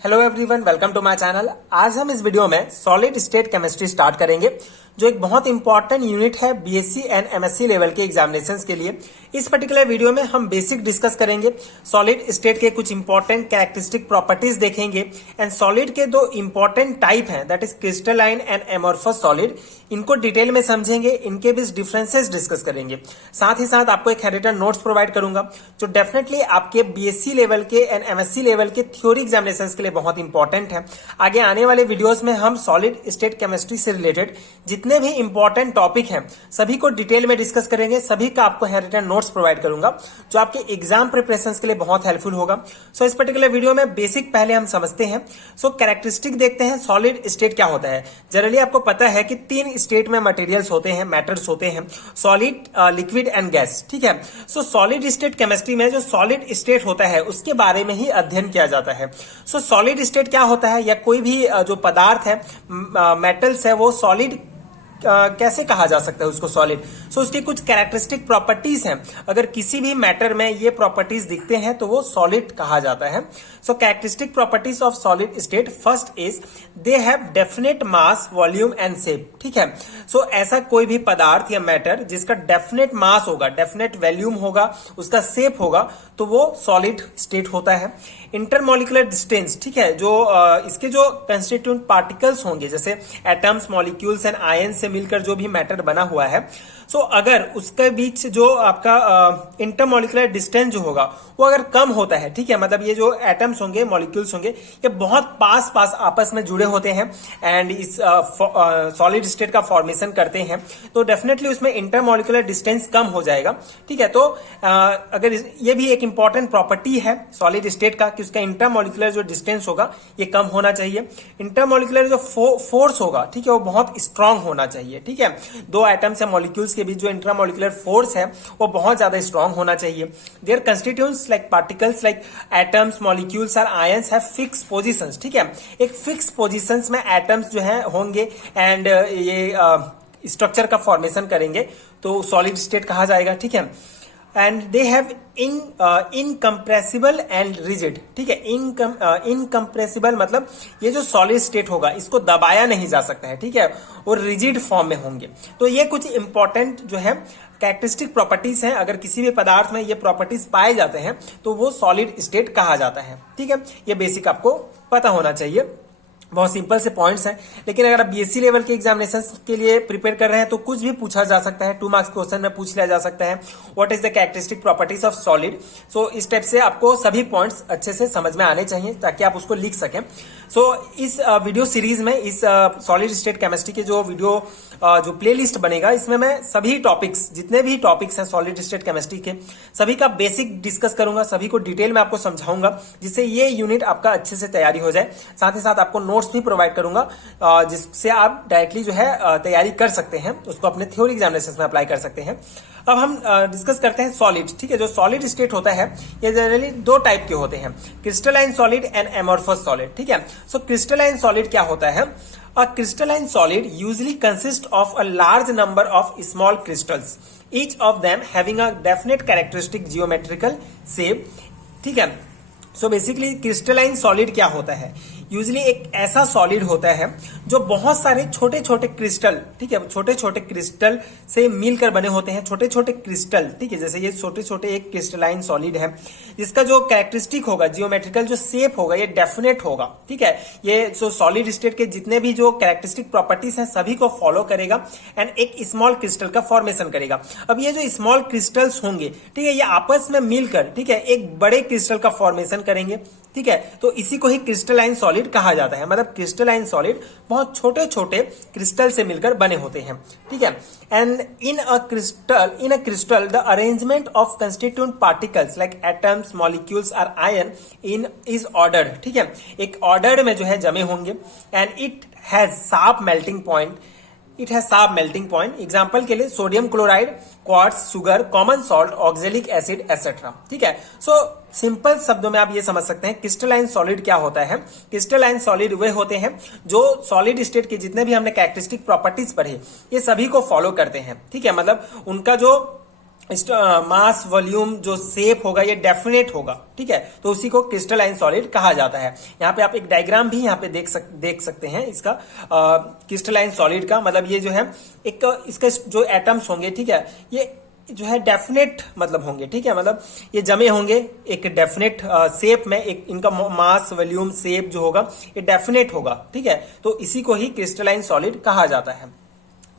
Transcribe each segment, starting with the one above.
Hello everyone, welcome to my channel. आज हम इस वीडियो में सॉलिड स्टेट केमिस्ट्री स्टार्ट करेंगे, जो एक बहुत इंपॉर्टेंट यूनिट है बीएससी एंड एमएससी लेवल के एग्जामिनेशंस के लिए। इस पर्टिकुलर वीडियो में हम बेसिक डिस्कस करेंगे, सॉलिड स्टेट के कुछ इंपॉर्टेंट कैरेक्टरिस्टिक प्रॉपर्टीज देखेंगे एंड सॉलिड के दो इंपॉर्टेंट टाइप हैं, that is crystalline and amorphous solid. इनको डिटेल में समझेंगे, इनके बीच डिफरेंसेस डिस्कस करेंगे। साथ ही साथ आपको एक हैंडरिटन नोट्स प्रोवाइड करूंगा, जो डेफिनेटली आपके बीएससी लेवल के एंड एमएससी लेवल के थ्योरी एग्जामिनेशंस के लिए बहुत इंपॉर्टेंट है। आगे आने वाले वीडियोस में हम सॉलिड स्टेट केमिस्ट्री से रिलेटेड जितने भी इंपॉर्टेंट टॉपिक हैं सभी को डिटेल में डिस्कस करेंगे। सभी का आपको हैंडरिटन नोट्स प्रोवाइड करूंगा, जो आपके एग्जाम प्रिपरेशन के लिए बहुत हेल्पफुल होगा। सो इस पर्टिकुलर वीडियो में बेसिक पहले हम समझते हैं। सो कैरेक्टरिस्टिक देखते हैं, सॉलिड स्टेट क्या होता है। जनरली आपको पता है कि तीन स्टेट में मटेरियल्स होते हैं, मैटर्स होते हैं, सॉलिड, लिक्विड एंड गैस। ठीक है। सो सॉलिड स्टेट केमिस्ट्री में जो सॉलिड स्टेट होता है उसके बारे में ही अध्ययन किया जाता है। सो सॉलिड स्टेट क्या होता है, या कोई भी जो पदार्थ है, मेटल्स है, वो सॉलिड कैसे कहा जा सकता है उसको सॉलिड। सो उसकी कुछ कैरेक्टरिस्टिक प्रॉपर्टीज हैं, अगर किसी भी मैटर में ये प्रॉपर्टीज दिखते हैं तो वो सॉलिड कहा जाता है। So characteristic properties of solid state, first is they have definite mass, volume and shape. ठीक है। सो ऐसा कोई भी पदार्थ या मैटर जिसका डेफिनेट मास होगा, डेफिनेट वॉल्यूम होगा, उसका शेप होगा, तो वो सॉलिड स्टेट होता है। इंटरमोलिकुलर डिस्टेंस, ठीक है, जो इसके जो कंस्टिट्यूएंट पार्टिकल्स होंगे, जैसे एटम्स, मॉलिक्यूल्स एंड आयन से मिलकर जो भी मैटर बना हुआ है, सो अगर उसके बीच जो आपका इंटरमोलिकुलर डिस्टेंस जो होगा वो अगर कम होता है, ठीक है, मतलब ये जो एटम्स होंगे, मॉलिक्यूल्स होंगे, ये बहुत पास पास आपस में जुड़े होते हैं एंड इस सॉलिड स्टेट का फॉर्मेशन करते हैं, तो डेफिनेटली उसमें इंटरमोलिकुलर डिस्टेंस कम हो जाएगा। ठीक है। तो अगर ये भी एक इंपॉर्टेंट प्रॉपर्टी है सॉलिड स्टेट का कि उसका इंटरमोलिकुलर जो डिस्टेंस होगा ये कम होना चाहिए। इंटरमोलिकुलर जो फोर्स होगा, ठीक है, वो बहुत स्ट्रांग होना चाहिए। ठीक है। दो एटम्स या मॉलिक्यूल्स के बीच जो इंटरमोलिकुलर फोर्स है वो बहुत ज्यादा स्ट्रांग होना चाहिए। Their constituents like particles like atoms, molecules और आयंस हैव फिक्स पोजीशंस। ठीक है। एक फिक्स पोजीशंस में एटम्स जो है होंगे एंड ये स्ट्रक्चर का फॉर्मेशन करेंगे, तो सॉलिड स्टेट कहा जाएगा। ठीक है। And they have incompressible and rigid. ठीक है। इनकम्प्रेसिबल मतलब ये जो सॉलिड स्टेट होगा इसको दबाया नहीं जा सकता है, ठीक है, और रिजिड फॉर्म में होंगे। तो ये कुछ इंपॉर्टेंट जो है कैरेक्टरिस्टिक प्रॉपर्टीज हैं, अगर किसी भी पदार्थ में ये प्रॉपर्टीज पाए जाते हैं तो वो सॉलिड स्टेट कहा जाता है। ठीक है। ये बेसिक आपको पता होना चाहिए, बहुत सिंपल से पॉइंट्स हैं। लेकिन अगर आप बीएससी लेवल के एग्जामिनेशन के लिए प्रिपेयर कर रहे हैं तो कुछ भी पूछा जा सकता है, 2 मार्क्स क्वेश्चन में पूछ लिया जा सकता है, what is the characteristic properties of solid. So इस टाइप से आपको सभी पॉइंट्स अच्छे से समझ में आने चाहिए ताकि आप उसको लिख सकें। सो इस वीडियो सीरीज में, इस सॉलिड स्टेट केमिस्ट्री के जो वीडियो जो प्लेलिस्ट बनेगा, इसमें मैं सभी टॉपिक्स, जितने भी टॉपिक्स हैं सॉलिड स्टेट केमिस्ट्री के, सभी का बेसिक डिस्कस करूंगा, सभी को डिटेल में आपको समझाऊंगा, जिससे ये यूनिट आपका अच्छे से तैयारी हो जाए। साथ ही साथ आपको नोट्स भी प्रोवाइड करूंगा, जिससे आप डायरेक्टली जो है तैयारी कर सकते हैं, उसको अपने थ्योरी एग्जामिनेशन में अप्लाई कर सकते हैं। अब हम डिस्कस करते हैं सॉलिड। ठीक है। जो सॉलिड स्टेट होता है ये जनरली 2 टाइप के होते हैं, crystalline solid and amorphous solid. ठीक है। सो क्रिस्टलाइन सॉलिड क्या होता है? A crystalline solid usually consists of a large number of small crystals, each of them having a definite characteristic geometrical shape. ठीक है। सो बेसिकली क्रिस्टलाइन सॉलिड क्या होता है? यूजली एक ऐसा सॉलिड होता है जो बहुत सारे छोटे छोटे क्रिस्टल, ठीक है, छोटे छोटे क्रिस्टल से मिलकर बने होते हैं, छोटे छोटे क्रिस्टल। ठीक है। जैसे ये छोटे छोटे एक क्रिस्टलाइन सॉलिड है, जिसका जो कैरेक्टरिस्टिक होगा, जियोमेट्रिकल जो शेप होगा, ये डेफिनेट होगा। ठीक है। ये जो सॉलिड स्टेट के जितने भी जो कैरेक्टरिस्टिक प्रॉपर्टीज हैं सभी को फॉलो करेगा एंड एक स्मॉल क्रिस्टल का फॉर्मेशन करेगा। अब ये जो स्मॉल क्रिस्टल्स होंगे, ठीक है, ये आपस में मिलकर, ठीक है, एक बड़े क्रिस्टल का फॉर्मेशन करेंगे। ठीक है। तो इसी को ही क्रिस्टलाइन सॉलिड कहा जाता है, मतलब क्रिस्टलाइन सॉलिड बहुत छोटे छोटे क्रिस्टल से मिलकर बने होते हैं। ठीक है। And in a crystal the arrangement of constituent particles like atoms, molecules और आयन इन इज ऑर्डर्ड। ठीक है। एक ऑर्डर में जो है जमे होंगे and it has sharp melting point. Example के लिए sodium chloride, quartz, sugar, common salt, oxalic acid etcetera. ठीक है। सो सिंपल शब्दों में आप ये समझ सकते हैं क्रिस्टलाइन सॉलिड क्या होता है। क्रिस्टलाइन सॉलिड वे होते हैं जो सॉलिड स्टेट के जितने भी हमने कैरेक्टरिस्टिक प्रॉपर्टीज पढ़े ये सभी को फॉलो करते हैं। ठीक है। मतलब उनका जो मास वॉल्यूम जो शेप होगा ये डेफिनेट होगा, ठीक है, तो उसी को क्रिस्टलाइन सॉलिड कहा जाता है। यहाँ पे आप एक डायग्राम भी यहाँ पे देख सकते हैं इसका क्रिस्टलाइन सॉलिड का। मतलब ये जो है एक इसका जो एटम्स होंगे, ठीक है, ये जो है डेफिनेट मतलब होंगे, ठीक है, मतलब ये जमे होंगे एक डेफिनेट शेप में, एक इनका मास वॉल्यूम शेप जो होगा ये डेफिनेट होगा, ठीक है, तो इसी को ही क्रिस्टलाइन सॉलिड कहा जाता है।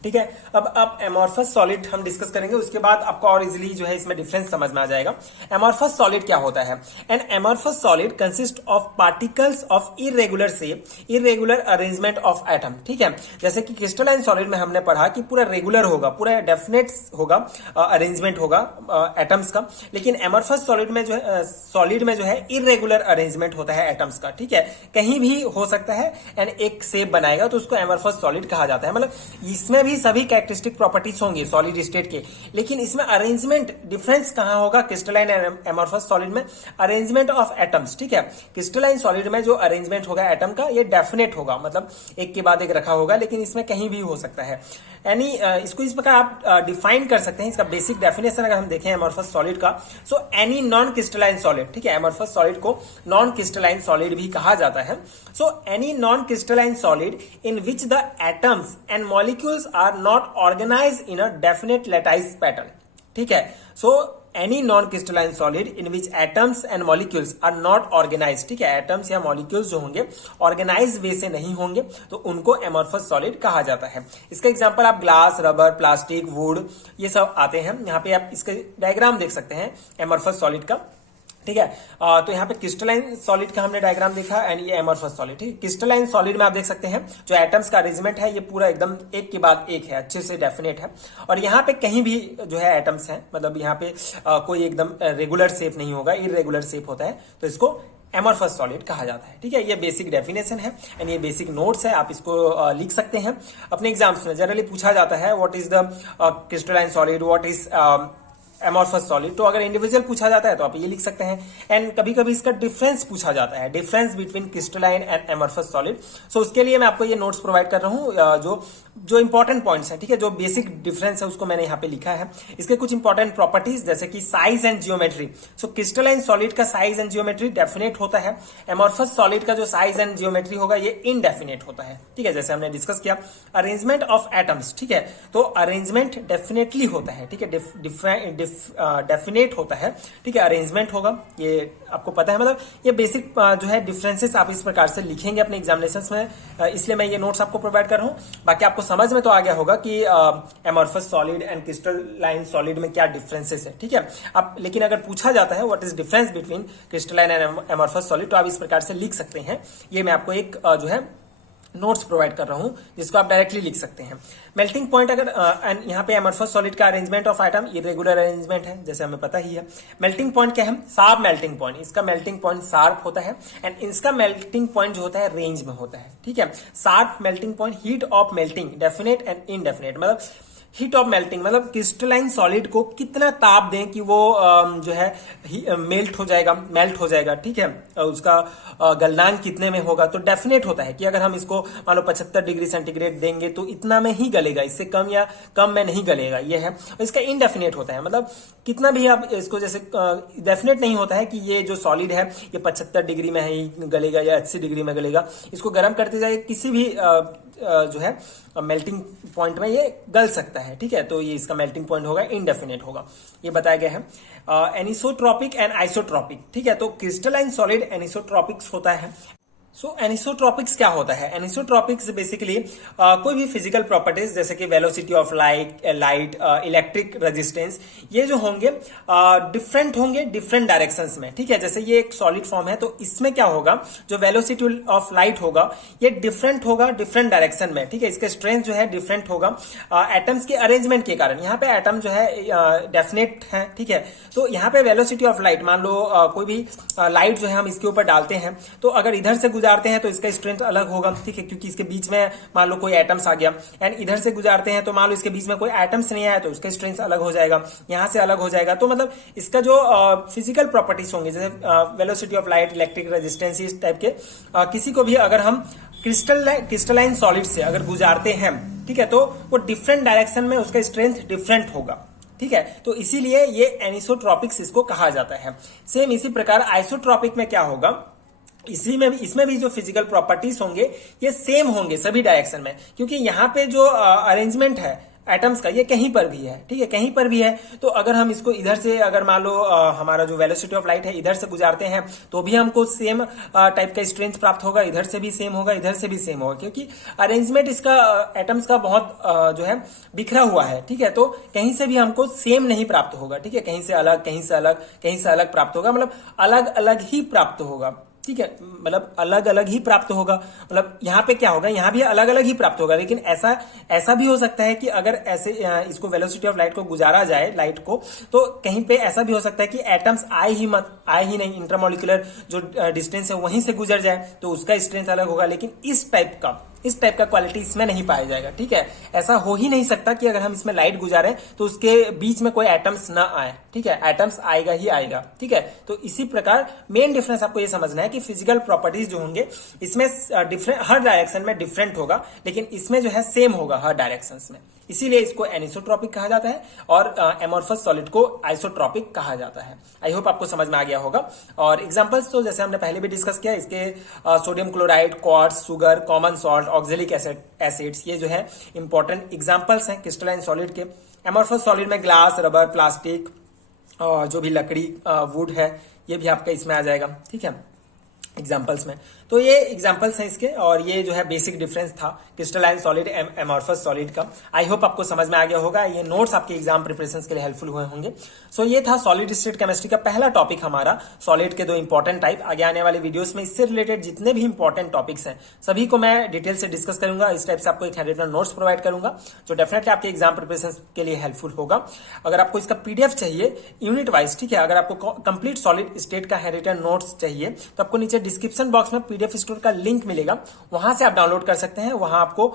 ठीक है, अब एमॉर्फस सॉलिड हम डिस्कस करेंगे, उसके बाद आपको और इजिली जो है इसमें डिफरेंस समझ में आ जाएगा। एमॉर्फस सॉलिड क्या होता है? An amorphous solid consist of particles of irregular shape, irregular arrangement of atom, ठीक है। जैसे कि क्रिस्टलाइन सॉलिड में हमने पढ़ा कि पूरा रेगुलर होगा, पूरा डेफिनेट होगा, अरेंजमेंट होगा एटम्स का, लेकिन एमॉर्फस सॉलिड में जो है इरेगुलर अरेंजमेंट होता है एटम्स का, ठीक है, कहीं भी हो सकता है एंड एक शेप बनाएगा तो उसको एमॉर्फस सॉलिड कहा जाता है। मतलब इसमें सभी कैरेक्टरिस्टिक प्रॉपर्टीज होंगे सॉलिड स्टेट के, लेकिन इसमें अरेंजमेंट डिफरेंस कहां होगा क्रिस्टलाइन एंड एमॉर्फस सॉलिड में? अरेंजमेंट ऑफ एटम्स, ठीक है। क्रिस्टलाइन सॉलिड में जो अरेंजमेंट होगा एटम का ये डेफिनेट होगा, मतलब एक के बाद एक रखा होगा, लेकिन इसमें कहीं भी हो सकता है। यानी इसको इस प्रकार आप डिफाइन कर सकते हैं, इसका बेसिक डेफिनेशन अगर हम देखें एमॉर्फस सॉलिड का, so any non crystalline solid, ठीक है, एमॉर्फस सॉलिड को नॉन क्रिस्टलाइन सॉलिड भी कहा जाता है। So any non crystalline solid in which the atoms and molecules are not organised in a definite lattice pattern, ठीक है। So any non crystalline solid in which atoms and molecules are not organise, ठीक है, atoms या molecules जो होंगे organise way से नहीं होंगे तो उनको एमॉर्फस सॉलिड कहा जाता है। इसका एग्जांपल आप ग्लास, रबर, प्लास्टिक, वुड ये सब आते हैं। यहाँ पे आप इसका डायग्राम देख सकते हैं एमॉर्फस सॉलिड का, ठीक है। तो यहाँ पे क्रिस्टलाइन सॉलिड का हमने डायग्राम देखा एंड ये एमॉर्फस सॉलिड, ठीक है। क्रिस्टलाइन सॉलिड में आप देख सकते हैं जो एटम्स का अरेंजमेंट है ये पूरा एकदम एक के बाद एक है, अच्छे से डेफिनेट है, और यहाँ पे कहीं भी जो है एटम्स हैं, मतलब यहाँ पे कोई एकदम रेगुलर शेप नहीं होगा, इरेगुलर शेप होता है, तो इसको एमॉर्फस सॉलिड कहा जाता है, ठीक है। ये बेसिक डेफिनेशन है एंड ये बेसिक नोट्स है, आप इसको लिख सकते हैं अपने एग्जाम्स में। जनरली पूछा जाता है what is the crystalline solid, what is amorphous solid, तो अगर इंडिविजुअल पूछा जाता है तो आप ये लिख सकते हैं। एंड कभी कभी इसका डिफरेंस पूछा जाता है, difference between crystalline and amorphous solid. So उसके लिए मैं आपको ये नोट्स प्रोवाइड कर रहा हूँ, जो इंपॉर्टेंट पॉइंट्स हैं, ठीक है, जो बेसिक डिफरेंस है उसको मैंने यहाँ पे लिखा है। इसके कुछ इंपॉर्टेंट प्रॉपर्टीज जैसे कि size and geometry. So crystalline solid का साइज एंड जियोमेट्री डेफिनेट होता है, एमॉर्फस सॉलिड का जो साइज एंड जियोमेट्री होगा ये इनडेफिनेट होता है, ठीक है, जैसे हमने डिस्कस किया। अरेंजमेंट ऑफ एटम्स, ठीक है, तो अरेंजमेंट डेफिनेटली होता है, ठीक है, डेफिनेट होता है, ठीक है, अरेंजमेंट होगा, ये आपको पता है। मतलब ये बेसिक जो है डिफरेंसेस आप इस प्रकार से लिखेंगे अपने एग्जामिनेशंस में, इसलिए मैं ये नोट्स आपको प्रोवाइड कर रहा हूं। बाकी आपको समझ में तो आ गया होगा कि amorphous solid and crystalline solid में क्या डिफरेंसेस है, ठीक है। अब लेकिन अगर पूछा जाता है what is difference between crystalline and amorphous solid, तो आप इस प्रकार से लिख सकते हैं। ये मैं आपको एक जो है नोट्स प्रोवाइड कर रहा हूं जिसको आप डायरेक्टली लिख सकते हैं। मेल्टिंग पॉइंट अगर यहाँ पे एमॉर्फस सॉलिड का arrangement of item irregular arrangement है, जैसे हमें पता ही है। मेल्टिंग पॉइंट क्या है? शार्प मेल्टिंग पॉइंट, इसका मेल्टिंग पॉइंट शार्प होता है एंड इसका मेल्टिंग पॉइंट जो होता है रेंज में होता है, ठीक है। Sharp melting point, heat of melting definite and indefinite, मतलब हीट ऑफ मेल्टिंग मतलब क्रिस्टलाइन सॉलिड को कितना ताप दें कि वो जो है मेल्ट हो जाएगा, ठीक है, उसका गलनांक कितने में होगा, तो डेफिनेट होता है कि अगर हम इसको मान लो 75 डिग्री सेंटीग्रेड देंगे तो इतना में ही गलेगा, इससे कम या कम में नहीं गलेगा, ये है। इसका इनडेफिनेट होता है, मतलब कितना भी आप इसको, जैसे डेफिनेट नहीं होता है कि ये जो सॉलिड है ये 75 डिग्री में ही गलेगा या 80 डिग्री में गलेगा, इसको गर्म करते जाए किसी भी जो है मेल्टिंग पॉइंट में ये गल सकता है, ठीक है, तो ये इसका मेल्टिंग पॉइंट होगा, इनडेफिनेट होगा, ये बताया गया है। एनिसोट्रॉपिक एंड आइसोट्रॉपिक, ठीक है, तो क्रिस्टलाइन सॉलिड एनिसोट्रॉपिक्स होता है। सो एनिसोट्रॉपिक्स क्या होता है? एनिसोट्रॉपिक्स बेसिकली कोई भी फिजिकल प्रॉपर्टीज जैसे कि velocity of light, electric resistance, ये जो होंगे डिफरेंट होंगे डिफरेंट डायरेक्शंस में, ठीक है। जैसे ये एक सॉलिड फॉर्म है तो इसमें क्या होगा, जो वेलोसिटी ऑफ लाइट होगा ये डिफरेंट होगा डिफरेंट डायरेक्शन में, ठीक है। इसका स्ट्रेंथ जो है डिफरेंट होगा एटम्स के अरेंजमेंट के कारण। यहाँ पे एटम जो है डेफिनेट है, ठीक है, तो यहाँ पे वेलोसिटी ऑफ लाइट, मान लो कोई भी लाइट जो है हम इसके ऊपर डालते हैं तो अगर इधर से गुजारते हैं तो इसका स्ट्रेंथ अलग होगा, ठीक है, क्योंकि इसके बीच में मान लो कोई एटम्स आ गया, एंड इधर से गुजारते हैं तो मान लो इसके बीच में कोई एटम्स नहीं आया तो उसका स्ट्रेंथ अलग हो जाएगा, यहां से अलग हो जाएगा। तो मतलब इसका जो फिजिकल प्रॉपर्टीज होंगे जैसे velocity of light, electric resistance, इस टाइप के किसी को भी अगर हम क्रिस्टलाइन सॉलिड से अगर गुजारते हैं, ठीक है, तो वो डिफरेंट डायरेक्शन में उसका स्ट्रेंथ डिफरेंट होगा, ठीक है। तो इसीलिए ये एनिसोट्रॉपिक्स इसको कहा जाता है। सेम इसी प्रकार आइसोट्रॉपिक में क्या होगा, इसमें भी जो फिजिकल प्रॉपर्टीज होंगे ये सेम होंगे सभी डायरेक्शन में, क्योंकि यहाँ पे जो अरेंजमेंट है एटम्स का ये कहीं पर भी है, ठीक है, कहीं पर भी है। तो अगर हम इसको इधर से, अगर मान लो हमारा जो वेलोसिटी ऑफ लाइट है इधर से गुजारते हैं तो भी हमको सेम टाइप का स्ट्रेंथ प्राप्त होगा, इधर से भी सेम होगा, इधर से भी सेम होगा, क्योंकि अरेंजमेंट इसका एटम्स का बहुत जो है बिखरा हुआ है, ठीक है। तो कहीं से भी हमको सेम नहीं प्राप्त होगा, ठीक है, कहीं से अलग, कहीं से अलग, कहीं से अलग प्राप्त होगा, मतलब अलग अलग ही प्राप्त होगा, ठीक है, मतलब अलग अलग ही प्राप्त होगा। मतलब यहाँ पे क्या होगा, यहाँ भी अलग अलग ही प्राप्त होगा, लेकिन ऐसा भी हो सकता है कि अगर ऐसे इसको वेलोसिटी ऑफ लाइट को गुजारा जाए लाइट को, तो कहीं पे ऐसा भी हो सकता है कि एटम्स आए ही नहीं, इंटरमोलिकुलर जो डिस्टेंस है वहीं से गुजर जाए तो उसका स्ट्रेंथ अलग होगा, लेकिन इस टाइप का क्वालिटी इसमें नहीं पाया जाएगा, ठीक है। ऐसा हो ही नहीं सकता कि अगर हम इसमें लाइट गुजारें तो उसके बीच में कोई एटम्स ना आए, ठीक है, एटम्स आएगा ही आएगा, ठीक है। तो इसी प्रकार मेन डिफरेंस आपको ये समझना है कि फिजिकल प्रॉपर्टीज जो होंगे इसमें डिफरेंट, हर डायरेक्शन में डिफरेंट होगा, लेकिन इसमें जो है सेम होगा हर डायरेक्शन में। इसीलिए इसको एनिसोट्रॉपिक कहा जाता है और एमोर्फस सॉलिड को आइसोट्रॉपिक कहा जाता है। आई होप आपको समझ में आ गया होगा। और एग्जांपल्स तो जैसे हमने पहले भी डिस्कस किया, इसके sodium chloride, quartz, sugar, common salt, oxalic acids, ये जो है इंपॉर्टेंट एग्जांपल्स हैं क्रिस्टलाइन सॉलिड के। एमोर्फस सॉलिड में ग्लास, रबर, प्लास्टिक, जो भी लकड़ी, वुड है, ये भी आपका इसमें आ जाएगा, ठीक है, एग्जाम्पल्स में। तो ये एग्जाम्पल्स हैं इसके, और ये जो है बेसिक डिफरेंस था क्रिस्टलाइन सॉलिड, एमोर्फस सॉलिड का। आई होप आपको समझ में आ गया होगा, ये नोट्स आपके एग्जाम प्रिपरेशन के लिए हेल्पफुल हुए होंगे। सो ये था सॉलिड स्टेट केमिस्ट्री का पहला टॉपिक हमारा, सॉलिड के 2 इंपॉर्टेंट टाइप। आगे आने वाले वीडियोस में इससे रिलेटेड जितने भी इंपॉर्टेंट टॉपिक्स हैं सभी को मैं डिटेल से डिस्कस करूंगा। इस टाइप से आपको एक हैंड रिटन नोट्स प्रोवाइड करूंगा जो डेफिनेटली आपके एग्जाम प्रिपरेशन के लिए हेल्पफुल होगा। अगर आपको इसका पीडीएफ चाहिए यूनिट वाइज, ठीक है, अगर आपको कंप्लीट सॉलिड स्टेट का हैंड रिटन नोट्स चाहिए तो आपको नीचे डिस्क्रिप्शन बॉक्स में पीडीएफ स्टोर का लिंक मिलेगा, वहां से आप डाउनलोड कर सकते हैं। वहां आपको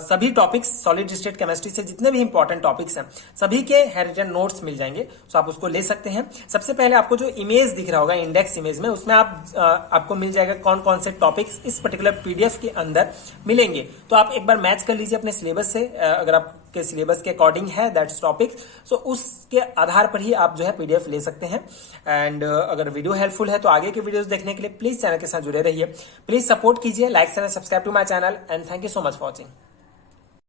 सभी टॉपिक्स सॉलिड स्टेट केमिस्ट्री से जितने भी इंपॉर्टेंट टॉपिक्स हैं सभी के हैंड रिटन नोट्स मिल जाएंगे, तो आप उसको ले सकते हैं। सबसे पहले आपको जो इमेज दिख रहा होगा इंडेक्स इमेज में, उसमें आपको मिल जाएगा कौन कौन से टॉपिक्स इस पर्टिकुलर पीडीएफ के अंदर मिलेंगे। तो आप एक बार मैच कर लीजिए अपने सिलेबस से, अगर आपके सिलेबस के अकॉर्डिंग है दैट्स टॉपिक, सो उसके आधार पर ही आप जो है पीडीएफ ले सकते हैं। एंड अगर वीडियो हेल्पफुल है तो आगे के वीडियोस देखने के लिए प्लीज चैनल के साथ जुड़े रहिए। प्लीज सपोर्ट कीजिए, like share subscribe to my channel, and thank you so much for watching.